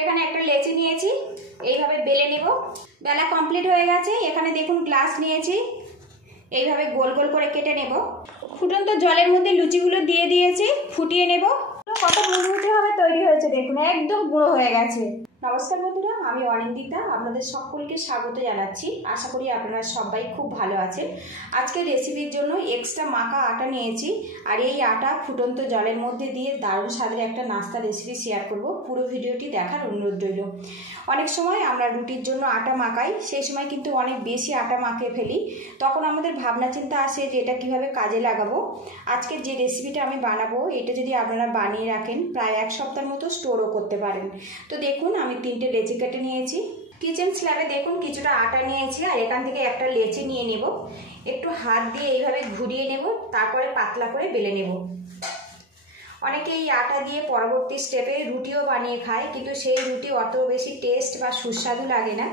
এখানে একটা লেচি নিয়েছি, এইভাবে বেলে নেব। বেলা কমপ্লিট হয়ে গেছে। এখানে দেখুন গ্লাস নিয়েছি, এইভাবে গোল গোল করে কেটে নেব। ফুটন্ত জলের মধ্যে লুচিগুলো দিয়ে দিয়েছি, ফুটিয়ে নেব। কত মুড়মুড়ে ভাবে তৈরি হয়েছে দেখুন, একদম গুঁড়ো হয়ে গেছে। নমস্কার বন্ধুরা, আমি অনিন্দিতা, আপনাদের সকলকে স্বাগত জানাচ্ছি। আশা করি আপনারা সবাই খুব ভালো আছেন। আজকে রেসিপির জন্য এক্সট্রা মাখা আটা নিয়েছি, আর এই আটা ফুটন্ত জলের মধ্যে দিয়ে দারুণ স্বাদের একটা নাস্তা রেসিপি শেয়ার করব। পুরো ভিডিওটি দেখার অনুরোধ রইল। অনেক সময় আমরা রুটির জন্য আটা মাখাই, সেই সময় কিন্তু অনেক বেশি আটা মাখিয়ে ফেলি। তখন আমাদের ভাবনা চিন্তা আসে যে এটা কীভাবে কাজে লাগাবো। আজকের যে রেসিপিটা আমি বানাবো, এটা যদি আপনারা বানিয়ে রাখেন প্রায় এক সপ্তাহের মতো স্টোরও করতে পারেন। তো দেখুন, আমি 3টে লেচি কেটে নিয়েছি। কিচেন স্ল্যাবে দেখুন কিছুটা আটা নিয়েছি, আর এখান থেকে একটা লেচি নিয়ে নেব। একটু হাত দিয়ে এইভাবে ঘুরিয়ে নেব, তারপরে পাতলা করে বেলে নেব। অনেকে এই আটা দিয়ে পরবর্তী স্টেপে রুটিও বানিয়ে খায়, কিন্তু সেই রুটি অত বেশি টেস্ট বা সুস্বাদু লাগে না।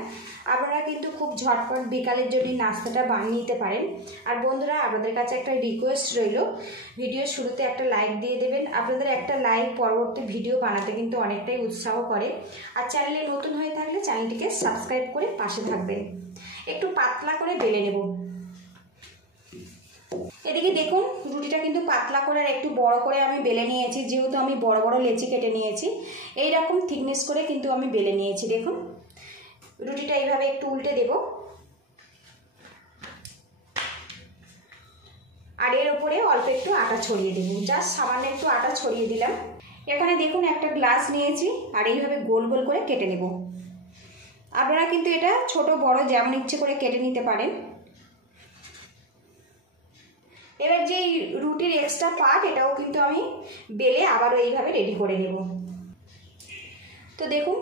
আপনারা কিন্তু খুব ঝটপট বিকালের জন্য নাস্তাটা বানিয়ে নিতে পারেন। আর বন্ধুরা, আপনাদের কাছে একটা রিকোয়েস্ট রইল, ভিডিওর শুরুতে একটা লাইক দিয়ে দেবেন। আপনাদের একটা লাইক পরবর্তী ভিডিও বানাতে কিন্তু অনেকটাই উৎসাহ করে। আর চ্যানেলে নতুন হয়ে থাকলে চ্যানেলটিকে সাবস্ক্রাইব করে পাশে থাকবেন। একটু পাতলা করে বেলে নেব। এদিকে দেখুন, রুটিটা কিন্তু পাতলা করে আর একটু বড় করে আমি বেলে নিয়েছি, যেহেতু আমি বড় বড় লেচি কেটে নিয়েছি। এইরকম থিকনেস করে কিন্তু আমি বেলে নিয়েছি। দেখুন, রুটিটা এইভাবে একটু উল্টে দেব, আর এর উপরে অল্প একটু আটা ছড়িয়ে দেব। জাস্ট সামান্য একটু আটা ছড়িয়ে দিলাম। এখানে দেখুন একটা গ্লাস নিয়েছি, আর এইভাবে গোল গোল করে কেটে নেব। আপনারা কিন্তু এটা ছোট বড় যেমন ইচ্ছে করে কেটে নিতে পারেন। এবার যে রুটির এক্সট্রা পার্ট, এটাও কিন্তু আমি বেলে আবারও এইভাবে রেডি করে নেব। তো দেখুন,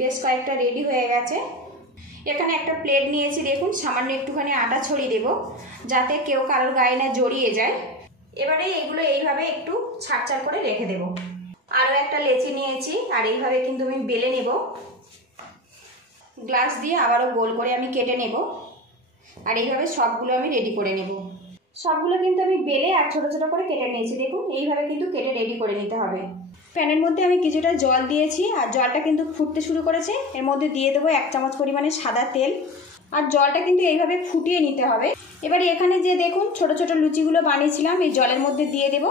বেশ কয়েকটা রেডি হয়ে গেছে। এখানে একটা প্লেট নিয়েছি, দেখুন সামান্য একটুখানি আটা ছড়িয়ে দেব, যাতে কেউ কারোর গায়ে না জড়িয়ে যায়। এবারে এগুলো এইভাবে একটু ছাড় করে রেখে দেব। আরও একটা লেচি নিয়েছি, আর এইভাবে কিন্তু আমি বেলে নেব। গ্লাস দিয়ে আবারও গোল করে আমি কেটে নেব, আর এইভাবে সবগুলো আমি রেডি করে নেব। সবগুলো কিন্তু আমি বেলে আর ছোট ছোট করে কেটে নিয়েছি। দেখুন, এইভাবে কিন্তু কেটে রেডি করে নিতে হবে। প্যানের মধ্যে আমি কিছুটা জল দিয়েছি, আর জলটা কিন্তু ফুটতে শুরু করেছে। এর মধ্যে দিয়ে দেবো 1 চামচ পরিমাণে সাদা তেল, আর জলটা কিন্তু এইভাবে ফুটিয়ে নিতে হবে। এবারে এখানে যে দেখুন ছোট ছোট লুচিগুলো বানিয়েছিলাম, এই জলের মধ্যে দিয়ে দেব,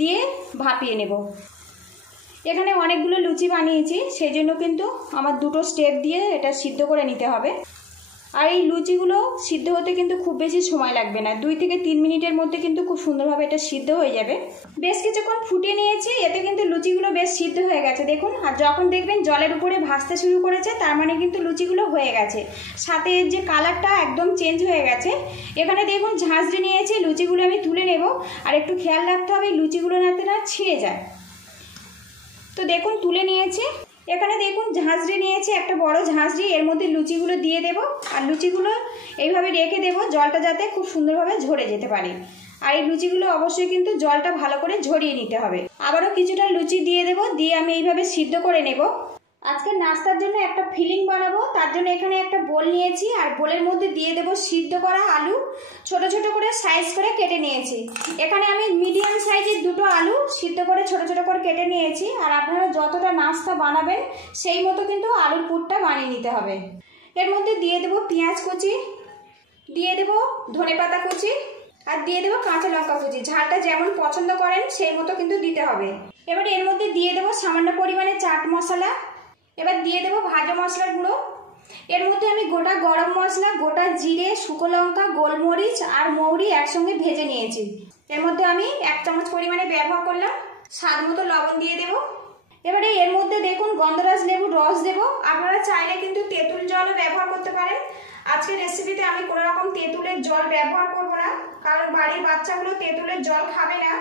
দিয়ে ভাপিয়ে নেব। এখানে অনেকগুলো লুচি বানিয়েছি, সেই জন্য কিন্তু আমার 2টো স্টেপ দিয়ে এটা সিদ্ধ করে নিতে হবে। আর এই লুচিগুলো সিদ্ধ হতে কিন্তু খুব বেশি সময় লাগবে না, 2 থেকে 3 মিনিটের মধ্যে কিন্তু খুব সুন্দরভাবে এটা সিদ্ধ হয়ে যাবে। বেশ কিছুক্ষণ ফুটিয়ে নিয়েছি, এতে কিন্তু লুচিগুলো বেশ সিদ্ধ হয়ে গেছে দেখুন। আর যখন দেখবেন জলের উপরে ভাসতে শুরু করেছে, তার মানে কিন্তু লুচিগুলো হয়ে গেছে। সাথে এর যে কালারটা একদম চেঞ্জ হয়ে গেছে। এখানে দেখুন ঝাঁঝরি নিয়েছি, লুচিগুলো আমি তুলে নেব। আর একটু খেয়াল রাখতে হবে লুচিগুলো যাতে না ছিঁড়ে যায়। তো দেখুন তুলে নিয়েছি। এখানে দেখুন ঝাঁঝরি নিয়েছি, একটা বড় ঝাঁঝরি, এর মধ্যে লুচিগুলো দিয়ে দেব, আর লুচিগুলো এইভাবে রেখে দেব, জলটা যাতে খুব সুন্দরভাবে ঝরে যেতে পারে। আর এই লুচিগুলো অবশ্যই কিন্তু জলটা ভালো করে ঝরিয়ে নিতে হবে। আবারও কিছুটা লুচি দিয়ে দেব, দিয়ে আমি এইভাবে সিদ্ধ করে নেব। আজকে নাস্তার জন্য একটা ফিলিং বানাবো, তার জন্য এখানে একটা বোল নিয়েছি, আর বোলের মধ্যে দিয়ে দেব সিদ্ধ করা আলু, ছোট ছোট করে সাইজ করে কেটে নিয়েছি। এখানে আমি মিডিয়াম সাইজের 2টো আলু সিদ্ধ করে ছোট ছোট করে কেটে নিয়েছি। আর আপনারা যতটা নাস্তা বানাবেন সেই মতো কিন্তু আলুর পুরটা বানিয়ে নিতে হবে। এর মধ্যে দিয়ে দেব পেঁয়াজ কুচি, দিয়ে দেব ধনেপাতা কুচি, আর দিয়ে দেবো কাঁচা লঙ্কা কুচি। ঝালটা যেমন পছন্দ করেন সেই মতো কিন্তু দিতে হবে। এবার এর মধ্যে দিয়ে দেবো সামান্য পরিমাণে চাট মশলা। এবার দিয়ে দেবো ভাজা মশলার গুঁড়ো। এর মধ্যে আমি গোটা গরম মশলা, গোটা জিরে, শুকনো লঙ্কা, গোলমরিচ আর মৌরি একসঙ্গে ভেজে নিয়েছি। এর মধ্যে আমি 1 চামচ পরিমাণে ব্যবহার করলাম। স্বাদ মতো লবণ দিয়ে দেব। এবারে এর মধ্যে দেখুন গন্ধরাজ লেবুর রস দেব। আপনারা চাইলে কিন্তু তেঁতুল জলও ব্যবহার করতে পারেন। আজকের রেসিপিতে আমি কোনো রকম তেঁতুলের জল ব্যবহার করব না, কারণ বাড়ির বাচ্চাগুলো তেঁতুলের জল খাবে না।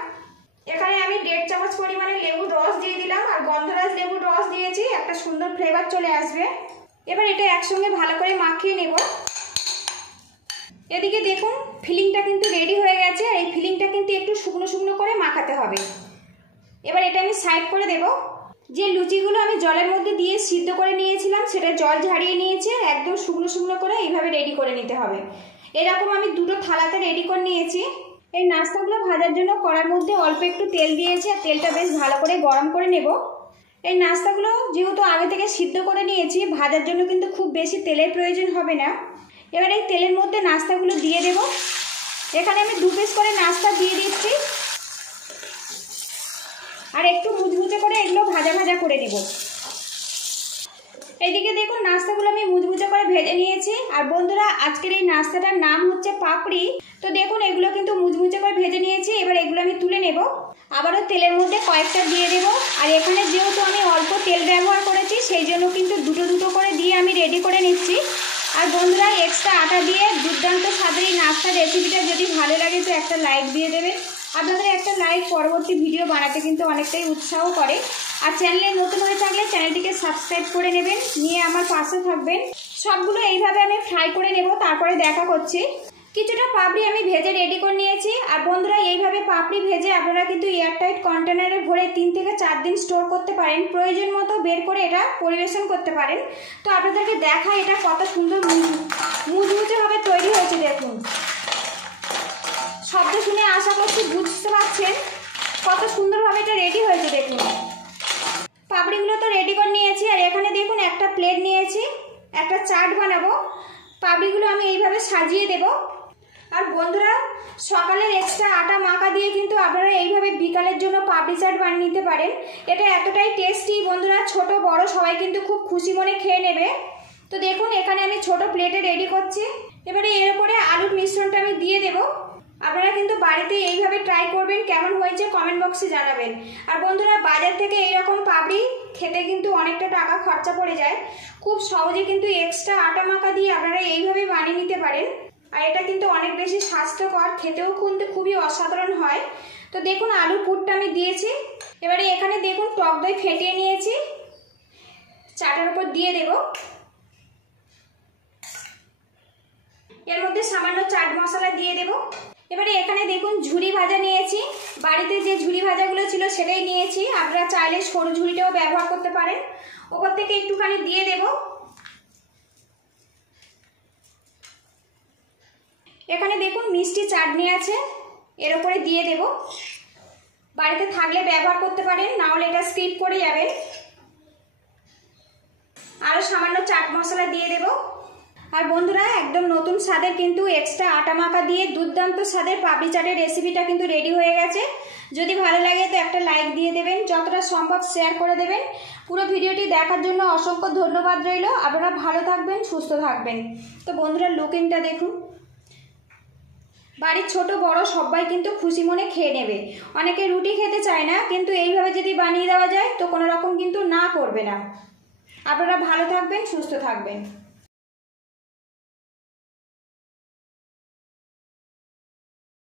এখানে আমি 1.5 চামচ পরিমাণে লেবুর রস দিয়ে দিলাম, আর গন্ধরাজ লেবুর রস দিয়েছি, একটা সুন্দর ফ্লেভার চলে আসবে। এবার এটা একসঙ্গে ভালো করে মাখিয়ে নেব। এদিকে দেখুন ফিলিংটা কিন্তু রেডি হয়ে গেছে, আর এই ফিলিংটা কিন্তু একটু শুকনো শুকনো করে মাখাতে হবে। এবার এটা আমি সাইড করে দেব। যে লুচিগুলো আমি জলের মধ্যে দিয়ে সিদ্ধ করে নিয়েছিলাম, সেটা জল ঝাড়িয়ে নিয়েছে, একদম শুকনো শুকনো করে এইভাবে রেডি করে নিতে হবে। এরকম আমি 2টো থালাতে রেডি করে নিয়েছি। এই নাস্তাগুলো ভাজার জন্য কড়ার মধ্যে অল্প একটু তেল দিয়েছি, আর তেলটা বেশ ভালো করে গরম করে নেব। এই নাস্তাগুলো যেহেতু আগে থেকে সিদ্ধ করে নিয়েছি, ভাজার জন্য কিন্তু খুব বেশি তেলের প্রয়োজন হবে না। এবার এই তেলের মধ্যে নাস্তাগুলো দিয়ে দেব। এখানে আমি 2 পিস করে নাস্তা দিয়ে দিচ্ছি, আর একটু মুচমুচে করে এগুলো ভাজা ভাজা করে নেব। এইদিকে দেখুন নাস্তাগুলো আমি মুচমুচে করে ভেজে নিয়েছি। আর বন্ধুরা, আজকের এই নাস্তাটার নাম হচ্ছে পাপড়ি। তো দেখুন এগুলো কিন্তু মুচমুচে করে ভেজে নিয়েছি। এবার এগুলো আমি তুলে নেব। আবারও তেলের মধ্যে কয়েকটা দিয়ে দেব। আর এখানে যেহেতু আমি অল্প তেল ব্যবহার করেছি, সেই জন্য কিন্তু দুটো করে দিয়ে আমি রেডি করে নিচ্ছি। আর বন্ধুরা, এক্সট্রা আটা দিয়ে দুর্দান্ত স্বাদের এই নাস্তার রেসিপিটা যদি ভালো লাগে তো একটা লাইক দিয়ে দেবেন। আপনাদের একটা লাইক পরবর্তী ভিডিও বানাতে কিন্তু অনেকটাই উৎসাহ করে। আর চ্যানেলে নতুন হয়ে থাকলে চ্যানেলটিকে সাবস্ক্রাইব করে নেবেন, নিয়ে আমার পাশে থাকবেন। সবগুলো এইভাবে আমি ফ্রাই করে নেব, তারপরে দেখা করছি। কিছুটা পাপড়ি আমি ভেজে রেডি করে নিয়েছি। আর বন্ধুরা, এইভাবে পাপড়ি ভেজে আপনারা কিন্তু এয়ারটাইট কন্টেনারে ভরে 3 থেকে 4 দিন স্টোর করতে পারেন। প্রয়োজন মতো বের করে এটা পরিবেশন করতে পারেন। তো আপনাদেরকে দেখাই এটা কত সুন্দর মুচমুচেভাবে তৈরি হয়েছে। দেখুন, শব্দ শুনে আশা করছি বুঝতে পারছেন কত সুন্দরভাবে এটা রেডি হয়েছে। দেখুন, পাপড়িগুলো তো রেডি করে নিয়েছি। আর এখানে দেখুন একটা প্লেট নিয়েছি, একটা চাট বানাবো। পাপড়িগুলো আমি এইভাবে সাজিয়ে দেব। আর বন্ধুরা, সকালের এক্সট্রা আটা মাখা দিয়ে কিন্তু আপনারা এইভাবে বিকালের জন্য পাপড়ি চাট বানিয়ে নিতে পারেন। এটা এতটাই টেস্টি বন্ধুরা, ছোট বড় সবাই কিন্তু খুব খুশি মনে খেয়ে নেবে। তো দেখুন এখানে আমি ছোট প্লেটে রেডি করছি। এবারে এর উপরে আলুর মিশ্রণটা আমি দিয়ে দেব। আপনারা কিন্তু বাড়িতে এইভাবে ট্রাই করবেন, কেমন হয়েছে কমেন্ট বক্সে জানাবেন। আর বন্ধুরা, বাজার থেকে এইরকম পাপড়ি খেতে কিন্তু অনেকটা টাকা খরচা পড়ে যায়। খুব সহজে কিন্তু এক্সট্রা আটা মাখা দিয়ে আপনারা এইভাবে বানিয়ে নিতে পারেন। আর এটা কিন্তু অনেক বেশি স্বাস্থ্যকর, খেতেও কিন্তু খুবই অসাধারণ হয়। তো দেখুন আলুর পুরটা আমি দিয়েছি। এবারে এখানে দেখুন টক দই ফেটিয়ে নিয়েছি, চাটার উপর দিয়ে দেব। এর মধ্যে সামান্য চাট মশলা দিয়ে দেব। এবারে এখানে দেখুন ঝুরি ভাজা নিয়েছি। বাড়িতে যে ঝুরি ভাজাগুলো ছিল সেটাই নিয়েছি। আপনারা চাইলে সরু ঝুরিটাও ব্যবহার করতে পারেন। ওপর থেকে একটুখানি দিয়ে দেব। এখানে দেখুন মিষ্টি চাটনি আছে, এর উপরে দিয়ে দেব। বাড়িতে থাকলে ব্যবহার করতে পারেন, না হলে এটা স্কিপ করে যাবেন। আরও সামান্য চাট মশলা দিয়ে দেব। আর বন্ধুরা, একদম নতুন স্বাদের কিন্তু এক্সট্রা আটা মাখা দিয়ে দুর্দান্ত স্বাদের পাপড়ি চাটের রেসিপিটা কিন্তু রেডি হয়ে গেছে। যদি ভালো লাগে তো একটা লাইক দিয়ে দেবেন, যতটা সম্ভব শেয়ার করে দেবেন। পুরো ভিডিওটি দেখার জন্য অসংখ্য ধন্যবাদ রইল। আপনারা ভালো থাকবেন, সুস্থ থাকবেন। তো বন্ধুরা, লুকিংটা দেখুন। বাড়ির ছোট বড় সবাই কিন্তু খুশি মনে খেয়ে নেবে। অনেকে রুটি খেতে চায় না, কিন্তু এইভাবে যদি বানিয়ে দেওয়া যায় তো কোনো রকম কিন্তু না করবে না। আপনারা ভালো থাকবেন, সুস্থ থাকবেন।